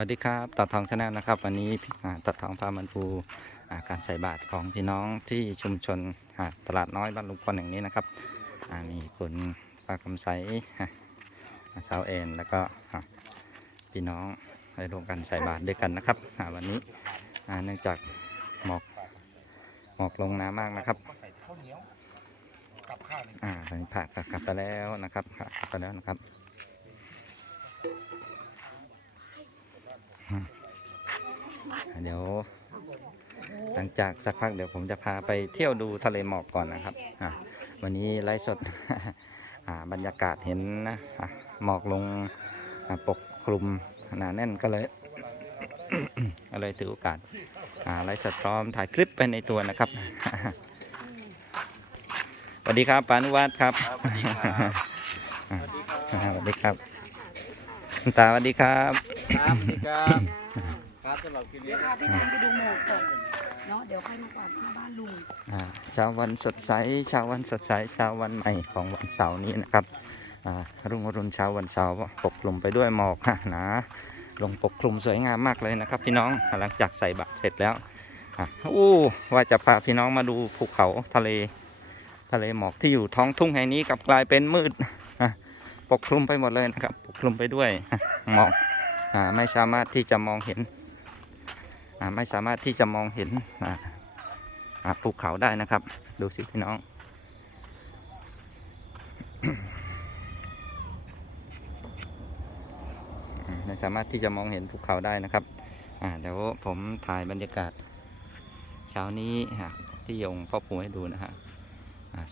สวัสดีครับตัดทองชาแนลนะครับ วันนี้ตัดทองพามันปูการใส่บาตรของพี่น้องที่ชุมชนตลาดน้อยบ้านลุงพลแห่งนี้นะครับมีคุณป้ากำไสสาวเอ็นแล้วก็พี่น้องได้ร่วมกันใส่บาตรด้วยกันนะครับวันนี้เนื่องจากหมอกหมอกลงหนามากนะครับอ่าผ่ากลับไปแล้วนะครับกลับไปแล้วนะครับ เดี๋ยว หลังจากสักพักเดี๋ยวผมจะพาไปเที่ยวดูทะเลหมอกก่อนนะครับอะวันนี้ไลฟ์สดอ่าบรรยากาศเห็นนะอะหมอกลงอะปกคลุมหนาแน่นก็เลยก็เลยถือโอกาสอ่าไลฟ์สดพร้อมถ่ายคลิปไปในตัวนะครับสวัสดีครับปานุวัฒน์ครับสวัสดีครับอ่าสวัสดีครับคุณตาสวัสดีครับ ครับสวัสดี ครับครับสำหรับคลิปนี้ เดี๋ยวพาพี่ลุงไปดูหมอกก่อนเนาะเดี๋ยวค่อยมากวาดหน้าบ้านลุง อ่าเช้าวันสดใสเช้าวันสดใสเช้าวันใหม่ของวันเสาร์นี้นะครับอ่ารุ่งอรุณเช้าวันเสาร์ปกคลุมไปด้วยหมอกหนาลงปกคลุมสวยงามมากเลยนะครับ พี่น้องหลังจากใส่บาตรเสร็จแล้วอะอู้ว่าจะพาพี่น้องมาดูภูเขาทะเล ทะเลหมอกที่อยู่ท้องทุ่งแห่งนี้กลับกลายเป็นมืดอะปกคลุมไปหมดเลยนะครับ ปกคลุมไปด้วยหมอกอ่าไม่สามารถที่จะมองเห็นอ่า ไม่สามารถที่จะมองเห็นภูเขาได้นะครับ ดูสิพี่น้องไม่สามารถที่จะมองเห็นภูเขาได้นะครับเดี๋ยวผมถ่ายบรรยากาศ เช้านี้ที่ยงพ่อปู่ให้ดูนะฮะ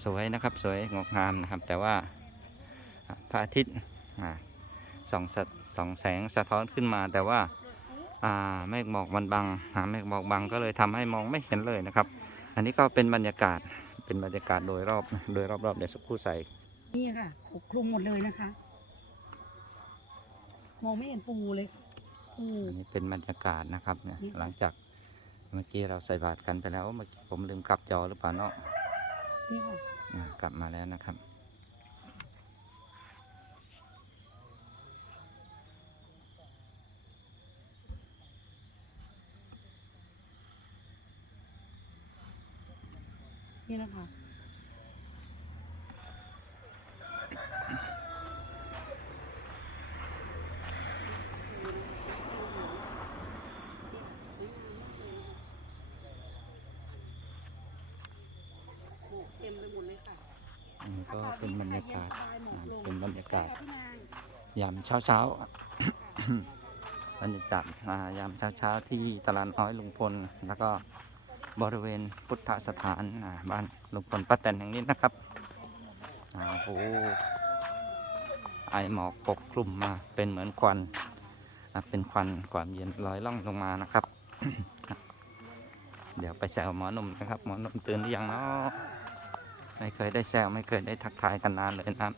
สวยนะครับสวยงดงามนะครับ แต่ว่าพระอาทิตย์ส่องสะส่องแสงสะท้อนขึ้นมาแต่ว่า อ่าเมฆหมอกมันบังหาเมฆหมอกบังก็เลยทำให้มองไม่เห็นเลยนะครับ อันนี้ก็เป็นบรรยากาศเป็นบรรยากาศโดยรอบโดยรอบๆเดี๋ยวสักครู่ใส่นี่ค่ะปกคลุมหมดเลยนะคะมองไม่เห็นปูเลยค่ะปูอันนี้เป็นบรรยากาศนะครับเนี่ยนี่ค่ะหลังจากเมื่อกี้เราใส่บาตรกันไปแล้วเมื่อกี้ผมลืมกลับจอหรือเปล่าเนาะนี่ค่ะอ่ากลับมาแล้วนะครับ นี่นะคะเต็มไปหมดเลยค่ะอันนี้ก็เป็นบรรยากาศอากาศดีค่ะเป็นบรรยากาศ พี่นาง ยามเช้าเช้าๆ บรรยากาศอ่ายามเช้าเช้าๆที่ตลาดน้อยลุงพล แล้วก็ บริเวณพุทธสถานบ้านลุงพลป้าแตนแห่งนี้นะครับโอ้โหไอหมอกปกคลุมมาเป็นเหมือนควันเป็นควันความเย็นลอยล่องลงมานะครับ เดี๋ยวไปแซวหมอหนุ่มนะครับ หมอหนุ่มตื่นหรือยังเนาะไม่เคยได้แซวไม่เคยได้ทักทายกันนานเลยนะครับ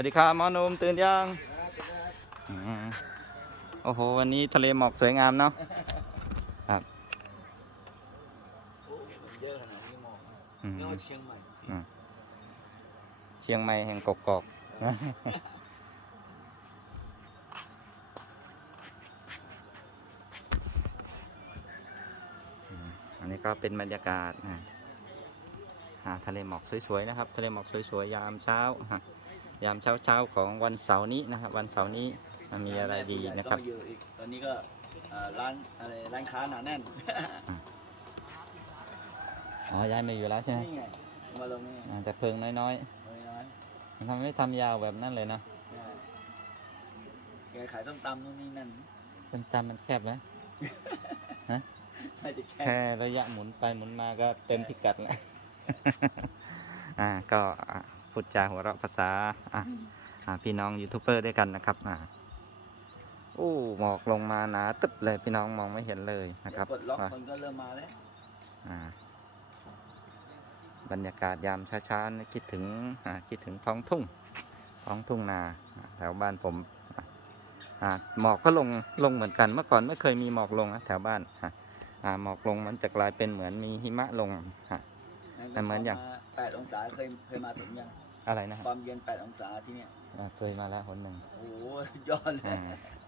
วัสดีครับมอหนุ่มตื่นยังอโอ้โห วันนี้ทะเลหมอกสวยงามเนาะครับเยอะขนาดนี้มองอืมเชียงใหม่เชียงใหม่แห่งกกอกอืมอันนี้ก็เป็นบรรยากาศนะหาทะเลหมอกสวยๆนะครับ ทะเลหมอกสวยๆยามเช้าฮะ ยามเช้าๆของวันเสาร์นี้นะครับ วันเสาร์นี้มันมีอะไรดีนะครับก็เยอะอีกตอนนี้ก็เอ่อร้านอะไรร้านค้าหนาแน่นอ๋อย้ายมาอยู่แล้วใช่ไหมนี่ไงมาลงนี่อ่าแต่เพิงน้อยน้อยๆมันทำไม่ทำยาวแบบนั้นเลยนะๆได้แกขายส้มตำนู่นนี่นั่นเป็นจำมันแคบไหมไม่ได้แค่แค่ระยะหมุนไปหมุนมาก็เต็มพิกัดแล้วอ่าก็อะ พูดจาหัวเราะภาษาอะอ่าพี่น้องยูทูบเบอร์ด้วยกันนะครับอ่าโอ้หมอกลงมาหนาตึ๊บเลยพี่น้องมองไม่เห็นเลยนะครับกดล็อกอะคนก็เริ่มมาแล้วอ่าบรรยากาศยามเช้าๆนี่คิดถึงอ่าคิดถึงท้องทุ่ง ท้องทุ่งนาอ่าแถวบ้านผมอะอ่าหมอกก็ลงลงเหมือนกันเมื่อก่อนไม่เคยมีหมอกลงนะแถวบ้านอะอ่าหมอกลงมันจะกลายเป็นเหมือนมีหิมะลงอะนั่นแต่เหมือนอย่าง แปดองศาเคยเคยมาถึงยังอะไรนะครับความเย็นแปดองศาที่เนี่ยอ่าเคยมาแล้วหนหนึ่งโอ้โหยอดเลยอ่า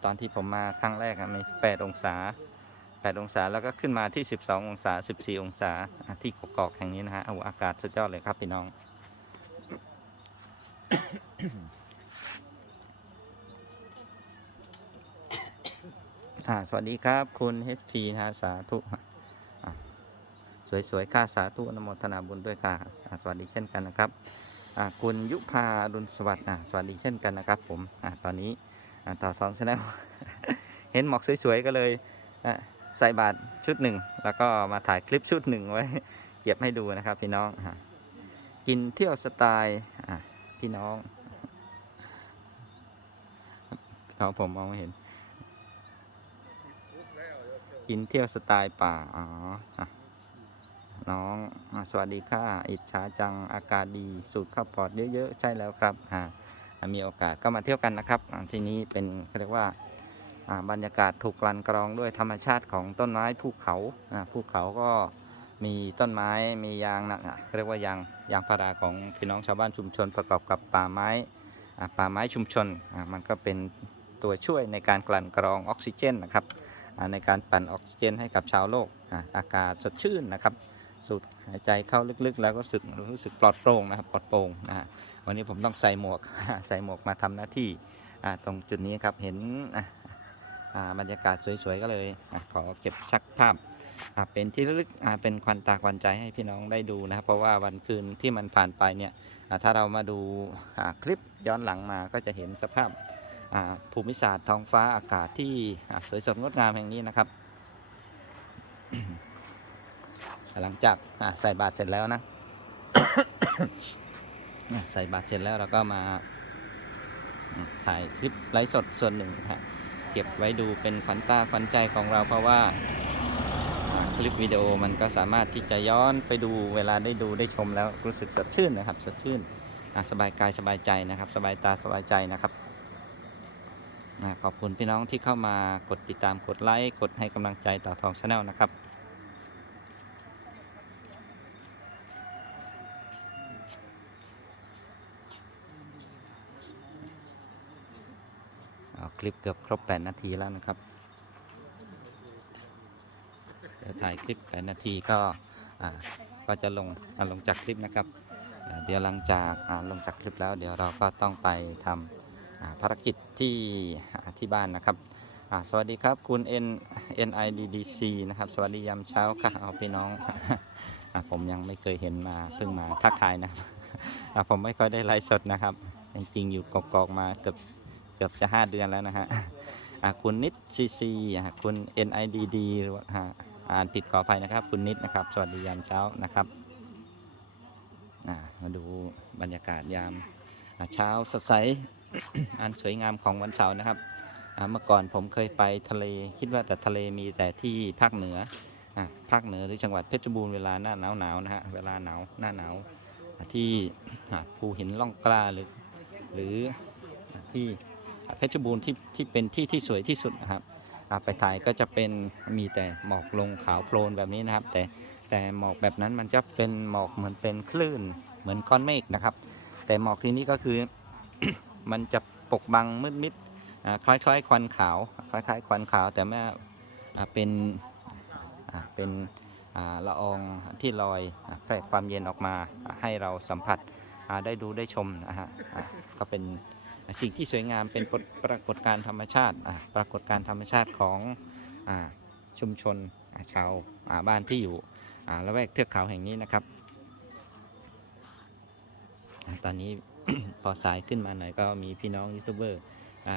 ตอนที่ผมมาครั้งแรกอะมี8องศา 8 องศาแล้วก็ขึ้นมาที่ 12 องศา 14 องศาอ่าที่กกอกแห่งนี้นะฮะเอาอากาศสุดยอดเลยครับพี่น้อง อ่าสวัสดีครับคุณ HP นะฮะสาธุอะ สวยๆ ค่าสาธุนโมทนาบุญด้วยค่ะ สวัสดีเช่นกันนะครับคุณยุพารุณสวัสดิ์สวัสดีเช่นกันนะครับ ผมอตอนนี้ต่อทองชแนลเห็นหมอกสวยๆ ก็เลยใส่บาทชุดหนึ่ง แล้วก็มาถ่ายคลิปชุดหนึ่งไว้เก็บให้ดูนะครับ พี่น้องกินเที่ยวสไตล์พี่น้องเขาผมมองไม่เห็น กินเที่ยวสไตล์ป่า อ๋อ น้องสวัสดีค่ะอิจฉาจังอากาศดีสูตรข้าวปอดเยอะๆใช่แล้วครับอ่าอะมีโอกาสก็มาเที่ยวกันนะครับ ที่นี้เป็นเขาเรียกว่าบรรยากาศถูกกลั่นกรองด้วยธรรมชาติของต้นไม้ภูเขาภูเขาก็มีต้นไม้มียางนะอะเรียกว่ายางยางพาราของพี่น้องชาวบ้านชุมชนประกอบกับป่าไม้ป่าไม้ชุมชนมันก็เป็นตัวช่วยในการกลั่นกรองออกซิเจนนะครับในการปั่นออกซิเจนให้กับชาวโลกอากาศสดชื่นนะครับ สูดหายใจเข้าลึกๆ แล้วก็รู้สึกรู้สึกปลอดโปร่งนะครับปลอดโปร่งนะวันนี้ผมต้องใส่หมวกใส่หมวกมาทำหน้าที่ตรงจุดนี้ครับเห็นบรรยากาศสวยๆก็เลยอขอเก็บชักภาพเป็นที่ระลึกเป็นควันตาควันใจให้พี่น้องได้ดูนะครับ เพราะว่าวันคืนที่มันผ่านไปเนี่ยถ้าเรามาดูคลิปย้อนหลังมาก็จะเห็นสภาพภูมิศาสตร์ท้องฟ้าอากาศที่สวยสดงดงามแห่งนี้นะครับ หลังจากใส่บาตรเสร็จแล้วนะ ใส่บาตรเสร็จแล้วเราก็มาถ่ายคลิปไลฟ์สดส่วนหนึ่งฮะเก็บไว้ดูเป็นขวัญตาขวัญใจของเราเพราะว่าคลิปวิดีโอมันก็สามารถที่จะย้อนไปดูเวลาได้ดูได้ชมแล้วรู้สึกสดชื่นนะครับ สดชื่นสบายกายสบายใจนะครับ สบายตาสบายใจนะครับขอบคุณพี่น้องที่เข้ามากดติดตามกดไลค์กดให้กำลังใจต่อทองชาแนลนะครับ เอาค ลิปเกือบครบ 8 นาทีแล้วนะครับเดี๋ยวถ่ายคลิป 8 นาทีก็ก็จะลงอ่าลงจากคลิปนะครับ เดี๋ยวหลังจากลงจากคลิปแล้ว เดี๋ยวเราก็ต้องไปทำภารกิจที่ที่บ้านนะครับสวัสดีครับคุณ N NIDDC นะครับ สวัสดียามเช้าค่ะเอาพี่น้องอผมยังไม่เคยเห็นมาเพิ่งมาทักทายนะครับผมไม่ค่อยได้ไลฟ์สดนะครับ จริงๆอยู่กอกๆมาเกือบ เกือบจะ5เดือนแล้วนะฮะอ่าคุณนิดซีซีคุณ NIDD หรือว่าอ่าอ่านผิดขออภัยนะครับ คุณนิดนะครับ สวัสดียามเช้านะครับอ่ามาดูบรรยากาศยามเช้าสดใสอันสวยงามของวันเสาร์นะครับอ่าเมื่อก่อนผมเคยไปทะเลคิดว่าแต่ทะเลมีแต่ที่ภาคเหนืออะภาคเหนือหรือจังหวัดเพชรบูรณ์เวลาหน้าหนาวหนาวนะฮะเวลาหนาวหน้าหนาวที่ภูหินล่องกล้าหรือ หรือที่ เพชรบูรณ์ที่ที่เป็นที่ที่สวยที่สุดนะครับไปถ่ายก็จะเป็นมีแต่หมอกลงขาวโพลนแบบนี้นะครับ แต่แต่หมอกแบบนั้นมันจะเป็นหมอกเหมือนเป็นคลื่นเหมือนก้อนเมฆนะครับ แต่หมอกที่นี้ก็คือมันจะปกบังมืดมิดอ่ายคล้ายควันขาว คล้ายๆควันขาว แต่ไม่เป็นเป็นละอองที่ลอยแผ่ความเย็นออกมาให้เราสัมผัสได้ดูได้ชมนะฮะก็เป็น สิ่งที่สวยงามเป็นปรปรากฏการธรรมชาติปรากฏการธรรมชาติของอชุมชนาชาวาบ้านที่อยู่อ่าละแวกเทือกเขาแห่งนี้นะครับอตอนนี้พอสายขึ้นมาหน่อยก็มีพี่น้องยูทูบเบอร์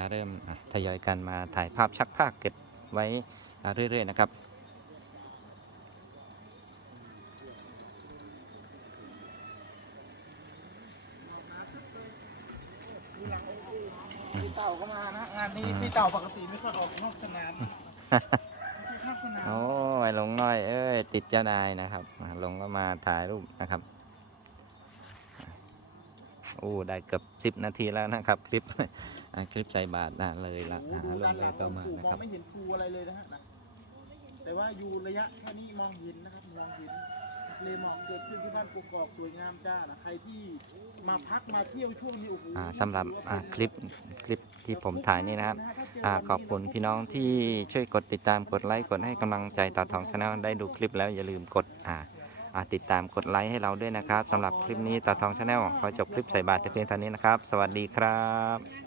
เริ่มทยอยกันมาถ่ายภาพชักภาพเก็บไว้เรื่อยๆนะครับ พี่เต่าก็มานะงานนี้พี่เต่าปกติไม่ค่อยออกนอกสนามนอกสนามโอ้ยลงน้อยเอ้ยติดเจ้านายนะครับอ่าลงก็มาถ่ายรูปนะครับโอ้ได้เกือบสิบนาทีแล้วนะครับ คลิปอ่าคลิปใส่บาทนะเลยละโอ้อ่าโหลด้างนหเลลัยงก็มาสูงนะมคอรังบไม่เห็นภูอะไรเลยนะฮะนะแต่ว่าอยู่ระยะแค่นี้มองเห็นนะครับมองเห็นทะเลหมอกเกิดขึ้นที่บ้านกกอกสวยงามจ้านะใครที่มาพักมาเที่ยวช่วงนี้โอ้โหอ่าสำหรับอ่าคลิปคลิป ที่ผมถ่ายนี่นะครับอขอบคุณพี่น้องที่ช่วยกดติดตามกดไลค์กดให้กำลังใจต่อทองชาแนลได้ดูคลิปแล้วอย่าลืมกดอ่าอ่าติดตามกดไลค์ให้เราด้วยนะครับสำหรับคลิปนี้ต่อทองชาแนลขอจบคลิปใส่บาตรแต่เพียงเท่านี้นะครับ สวัสดีครับ